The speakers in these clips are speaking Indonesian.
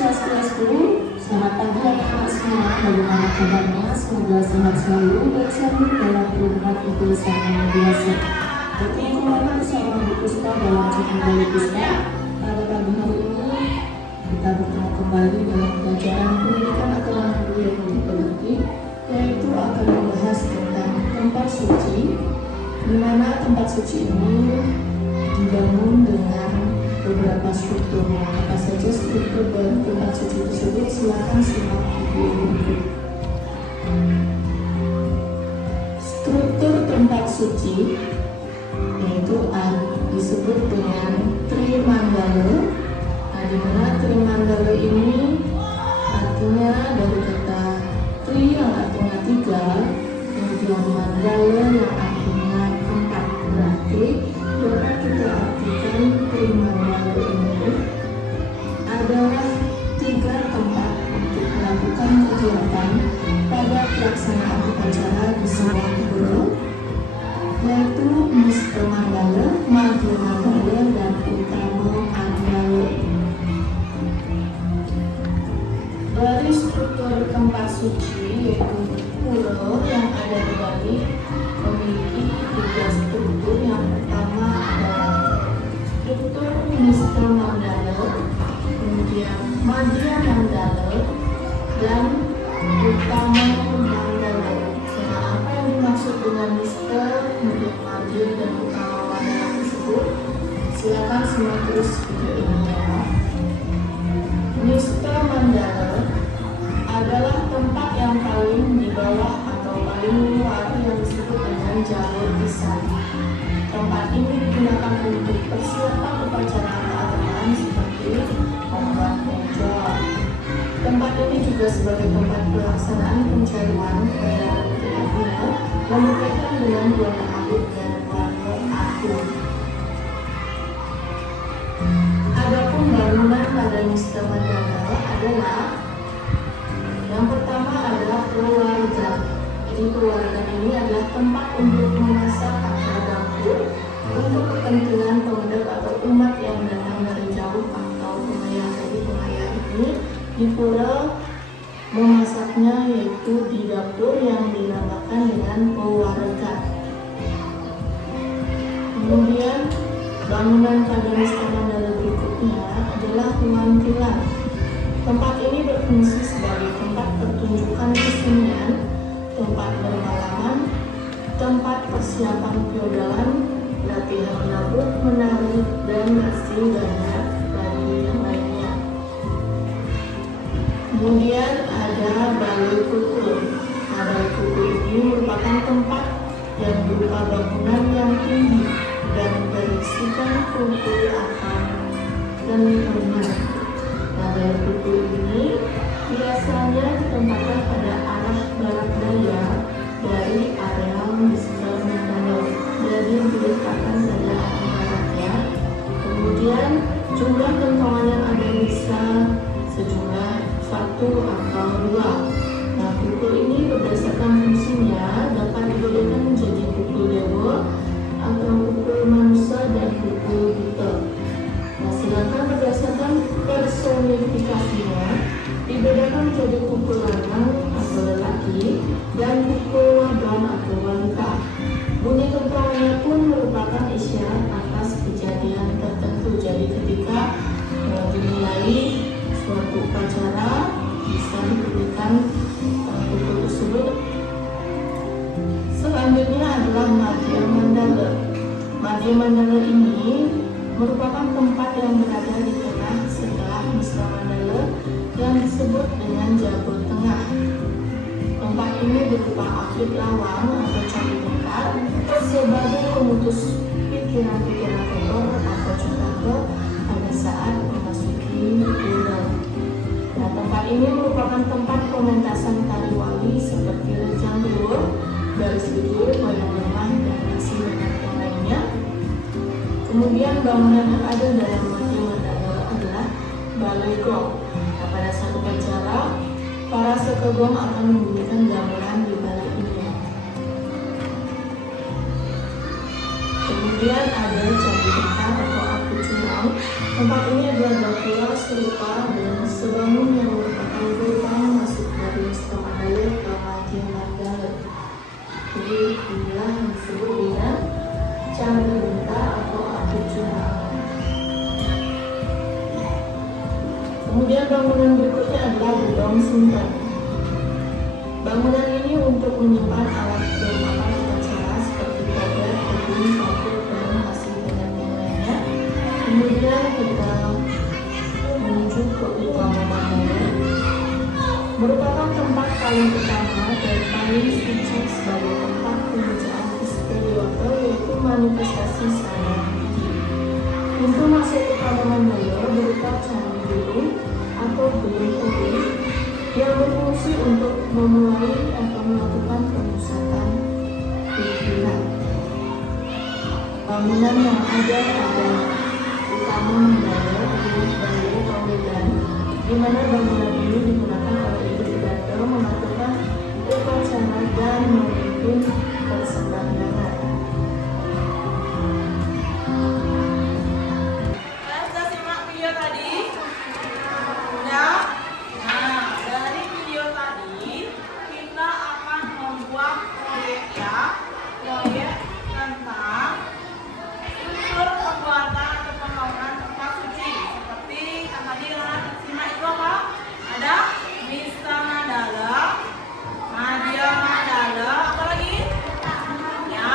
Swastiastu. Selamat pagi anak-anak semua. Bagaimana kabarnya? Semoga sehat selalu dan selalu dalam kehidupan itu sangat biasa. Bertemu kembali bersama Bu Puspa dalam Cekembali Puspa. Pada pagi hari ini kita bertemu kembali dalam pelajaran pendidikan agama Hindu yang berarti, yaitu akan membahas tentang tempat suci, di mana tempat suci ini dibangun dengan beberapa strukturnya. Apa saja struktur dari tempat suci tersebut? Silakan simak video berikut. Struktur tempat suci yaitu disebut dengan Trimandala. Nah, di mana Trimandala ini artinya dari kata Tri yang artinya tiga, kemudian Mandala yang artinya tempat. Berarti dapat kita artikan Trimandala ini adalah tiga tempat untuk melakukan kegiatan pada pelaksanaan upacara di sebuah pura, yaitu Mista Mandala, Madhya Mandala, dan Utama Mandala. Dari struktur tempat suci yaitu pura yang ada di Bali memiliki tiga struktur. Yang pertama adalah struktur Mista Mandala, kemudian Madhya Mandala, dan Utama Mandala. Nah, apa yang dimaksud dengan Mista, kemudian Madhya, dan Utama Mandala tersebut? Silakan semua terus video ini ya. Mista Mandala adalah tempat yang paling di bawah atau paling luar yang disebut dengan jalur lisan. Tempat ini digunakan untuk persiapan upacara keagamaan seperti Ombat Mojo. Tempat ini juga sebagai tempat pelaksanaan pencarian peredaran Filipina yang berkaitan dengan Buana Agung dan Buana Agung. Adapun bangunan pada Mista Mandala adalah yang pertama adalah keluarga. Jadi keluarga ini adalah tempat untuk memasak atau dapur untuk kepentingan pemuda atau umat yang datang dari jauh atau pengayaan. Jadi pengayaan ini di pura memasaknya yaitu di dapur yang dinamakan dengan keluarga. Kemudian bangunan pada Mista Mandala berikutnya adalah ruang tilang. Tempat ini berfungsi sebagai tempat pertunjukan kesenian, tempat bermalaman, tempat persiapan feodalan, latihan menabur, menari, dan masih banyak lagi yang lainnya. Kemudian ada Balai Kuku. Nah, Balai Kuku ini merupakan tempat yang berupa bangunan yang tinggi dan berisikan kuku akar dan permen. Nah, Balai Kuku ini biasanya ditempatkan pada arah barat daya dari area Mista Mandala. Jadi diletakkan pada arah baratnya. Kemudian jumlah kentongan yang ada bisa sejumlah 1 atau 2. Nah, pukul ini berdasarkan fungsinya dapat dibedakan menjadi pukul dewa atau pukul manusia dan pukul buta. Nah, sedangkan berdasarkan personifikasinya dibedakan menjadi pukul lanang atau lelaki dan pukul wadon atau wanita. Bunyi kentongannya pun merupakan isyarat atas kejadian tertentu. Jadi ketika dimulai suatu upacara bisa diberikan pukul tersebut. Selanjutnya adalah Madhya Mandala. Madhya Mandala ini merupakan tempat yang berada di tengah setelah Mista Mandala yang disebut dengan Jabur Tengah. Tempat ini berupa akid lawang atau candi bekar sebagai pemutus pikiran-pikiran kotor atau cakra pada saat memasuki bulan. Nah, tempat ini merupakan tempat pementasan tari wali seperti rejang luar, garis bidur, wayang lemah, dan masih banyak yang lainnya. Kemudian bangunan yang ada dalam Madhya Mandala adalah Balai Gong. Nah, pada saat upacara, para sekegong akan membunyikan gamelan di balai ini. Kemudian ada candi bekar atau apu curang Tempat ini adalah Dracula serupa dengan sebangun yang merupakan gerbang masuk dari Wistamandala ke Raja Mandala. Jadi inilah yang disebut dengan Candi Benta atau Arjuna. Kemudian bangunan berikutnya adalah Gedong Simpan. Bangunan ini untuk menyimpan alat perlengkapan upacara seperti tobat, tebing, paku, dan pasir dan yang lainnya. Kemudian kita menuju ke utama Mandala, merupakan tempat paling utama dan paling suci sebagai tempat pemujaan Istiwata, yaitu manifestasi saya. Pintu masuk utama Mandala berupa candi biru atau belum kubur yang berfungsi untuk memulai atau melakukan pemusatan pikiran. Bangunan yang ada pada utama Mandala adalah Balai Pawedan, di mana bangunan ini digunakan oleh ibu Banda melakukan upacara dan memimpin persembahyangan. Sudah simak video tadi? Sudah? Nah, dari video tadi kita akan membuat proyek tentang struktur pembuatan atau pembangunan tempat suci. Seperti yang tadi kan simak itu apa? Ada Mista Mandala, Madya Mandala, apa lagi? Ya,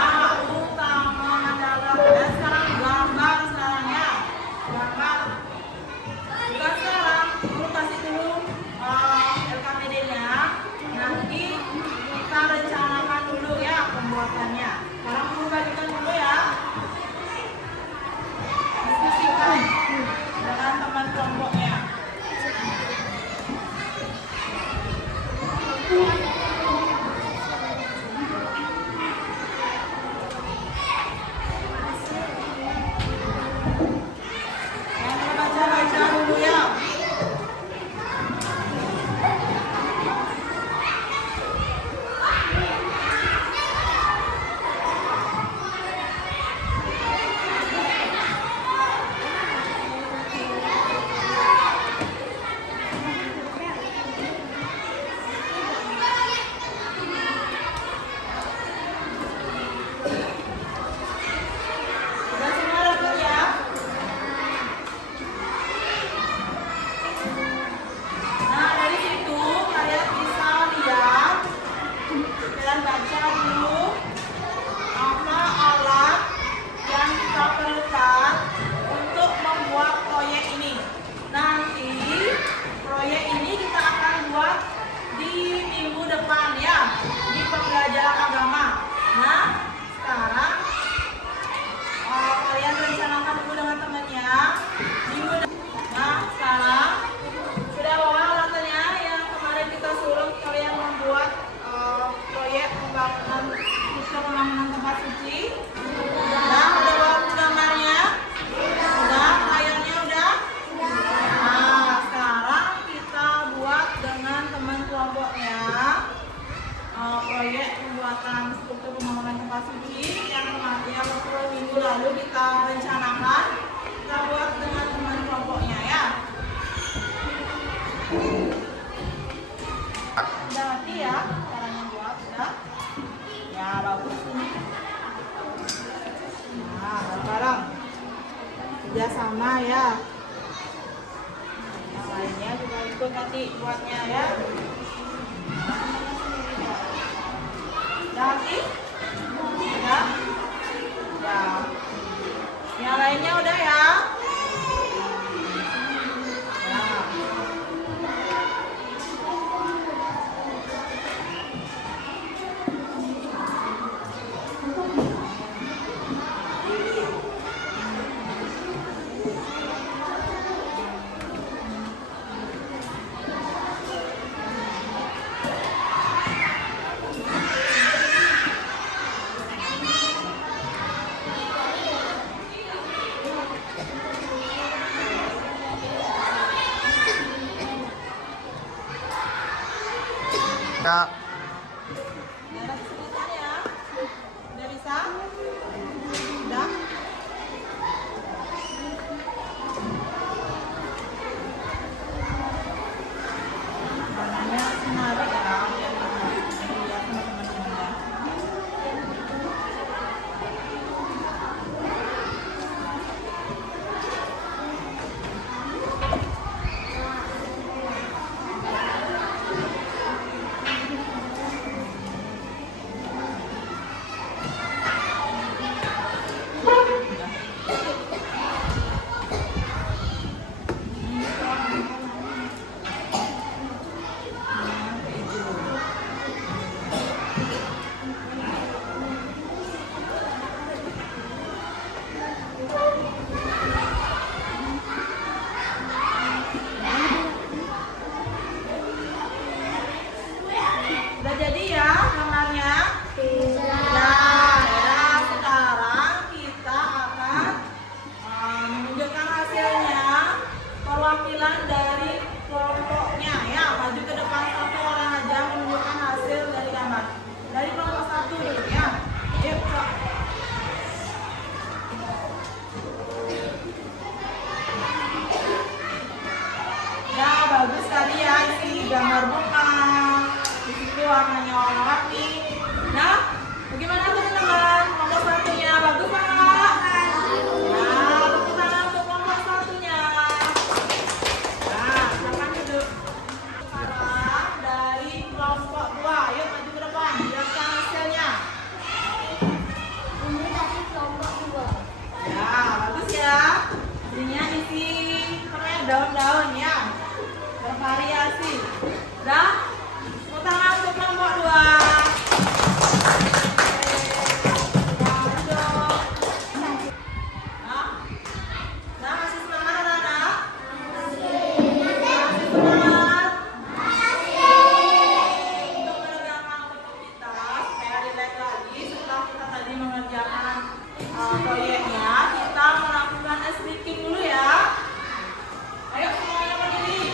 Utama Mandala. Dan sekarang gambar sekarang ya. Gambar. Bukan sekarang, dulu kasih dulu LKPD-nya. Nanti kita rencanakan dulu ya pembuatannya. Sekarang dulu bagikan dulu ya. Diskusikan dengan teman kelompoknya. Yang baca-baca dulu ya. Sudah semua dapat ya? Nah, dari situ kalian bisa lihat dan baca dulu apa alat yang kita perlukan untuk membuat proyek ini. Nanti proyek ini kita akan buat di minggu depan ya, di pembelajaran agama. Nah, sekarang kalian rencanakan dulu dengan temannya. Nah, sekarang sudah bawa alatnya yang kemarin kita suruh kalian membuat proyek pembangunan tempat suci. Udah bawa gambarnya? Udah, layarnya udah? Nah, sekarang kita buat dengan teman kelompoknya proyek pembuatan struktur pembangunan tempat suci yang waktu minggu lalu kita rencanakan. Kita buat dengan teman kelompoknya ya. Udah ngerti ya caranya buat? Udah? Ya, bagus ini. Nah, bareng-bareng kerjasama ya. Yang lainnya juga ikut nanti buatnya ya. Udah ngerti? Udah? Ya. Yang lainnya udah ya? Ya. Ya. Ada kesulitan ya? Udah bisa? Udah? perwakilan dari kelompoknya ya. Maju ke depan satu orang aja menunjukkan hasil dari gambar. Dari kelompok satu dulu ya. Yuk, Kak. Ya, bagus tadi ya isi gambar bunga. Di situ warnanya warna-warni. Nah, bagaimana teman-teman? Kelompok satunya bagus Pak? Nah, tepuk tangan untuk kelompok satunya. Nah, silakan duduk. Sekarang dari kelompok 2, yuk maju ke depan. Jelaskan hasilnya. Ini tadi kelompok 2. Ya, bagus ya. Hasilnya isi daun-daun ya. Bervariasi. Udah? Tepuk tangan untuk kelompok 2. Proyeknya kita melakukan ice breaking dulu ya. Ayo semuanya berdiri.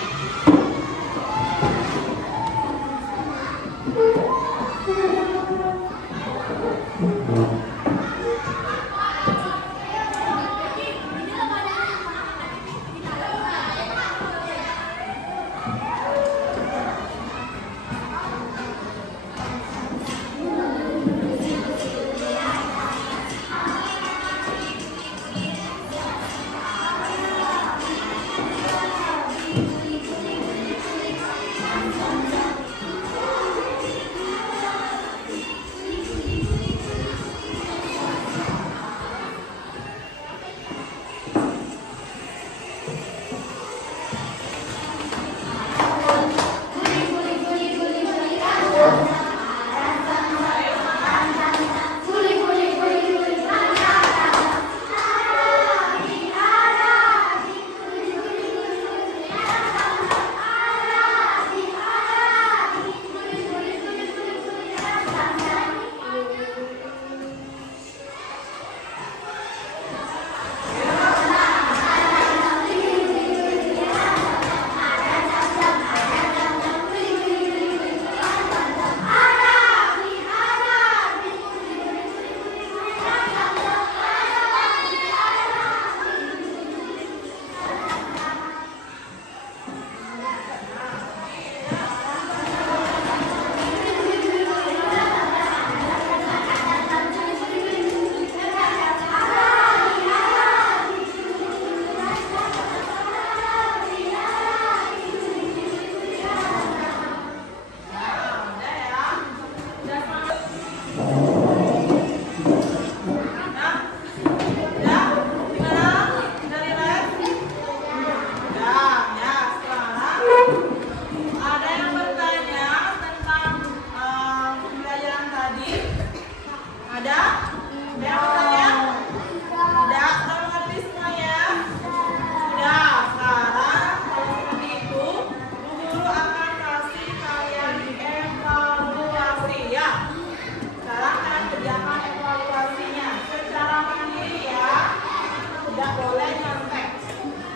Tidak boleh nyontek.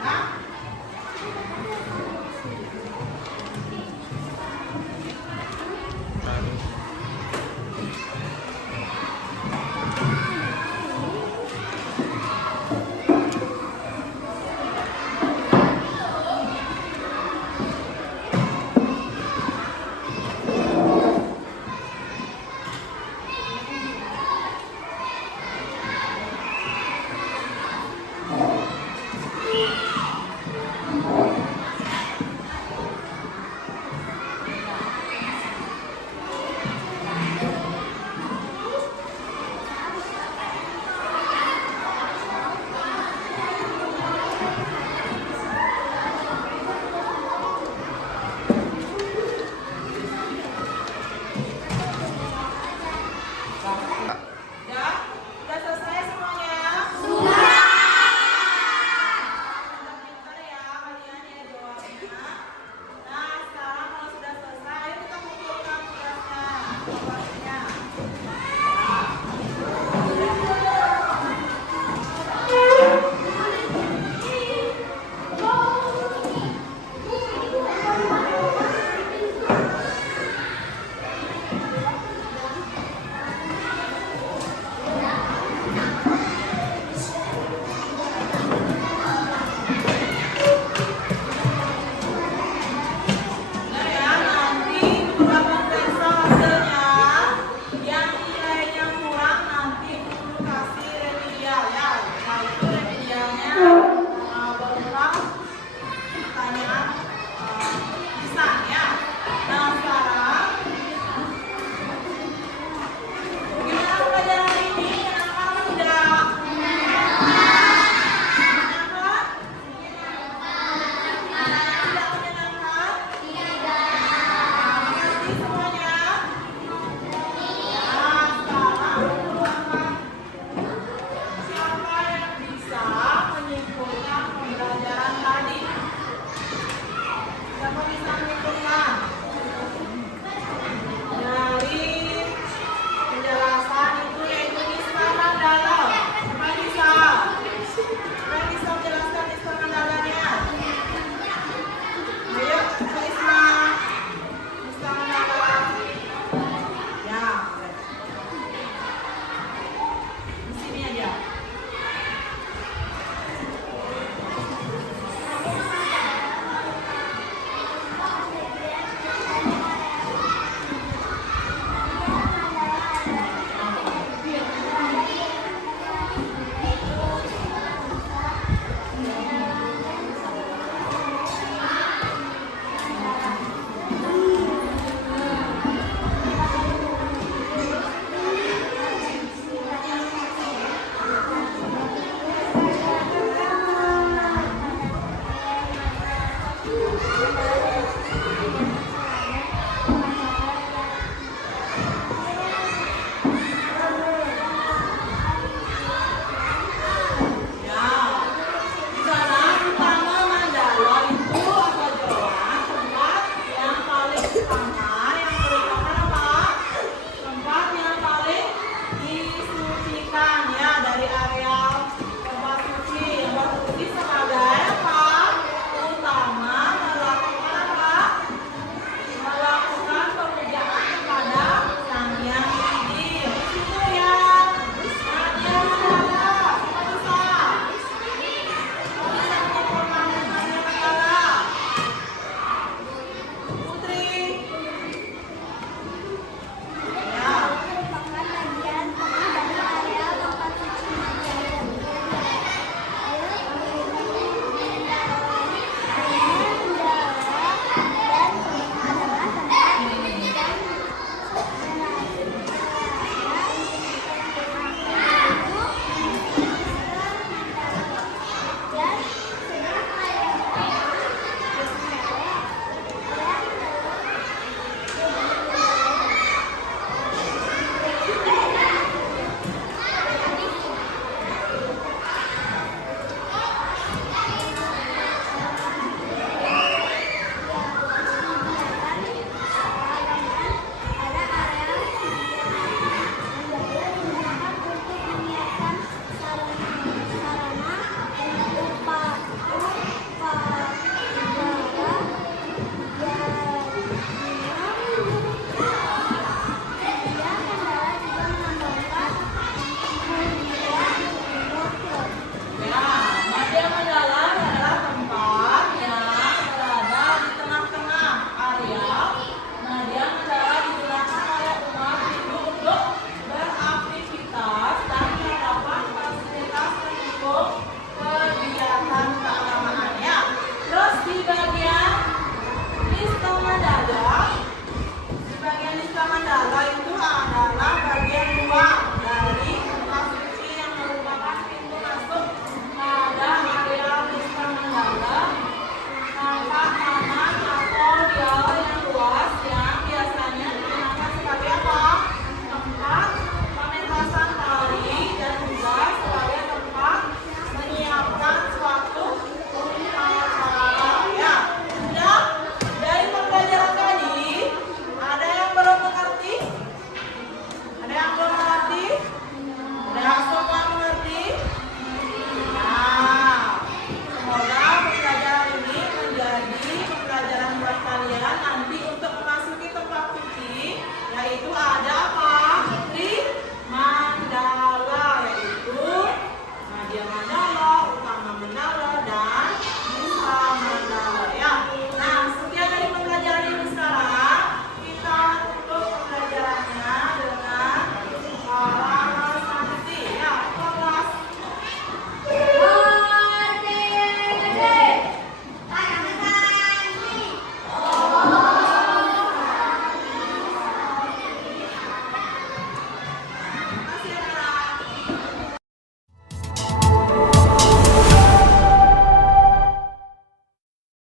Nah,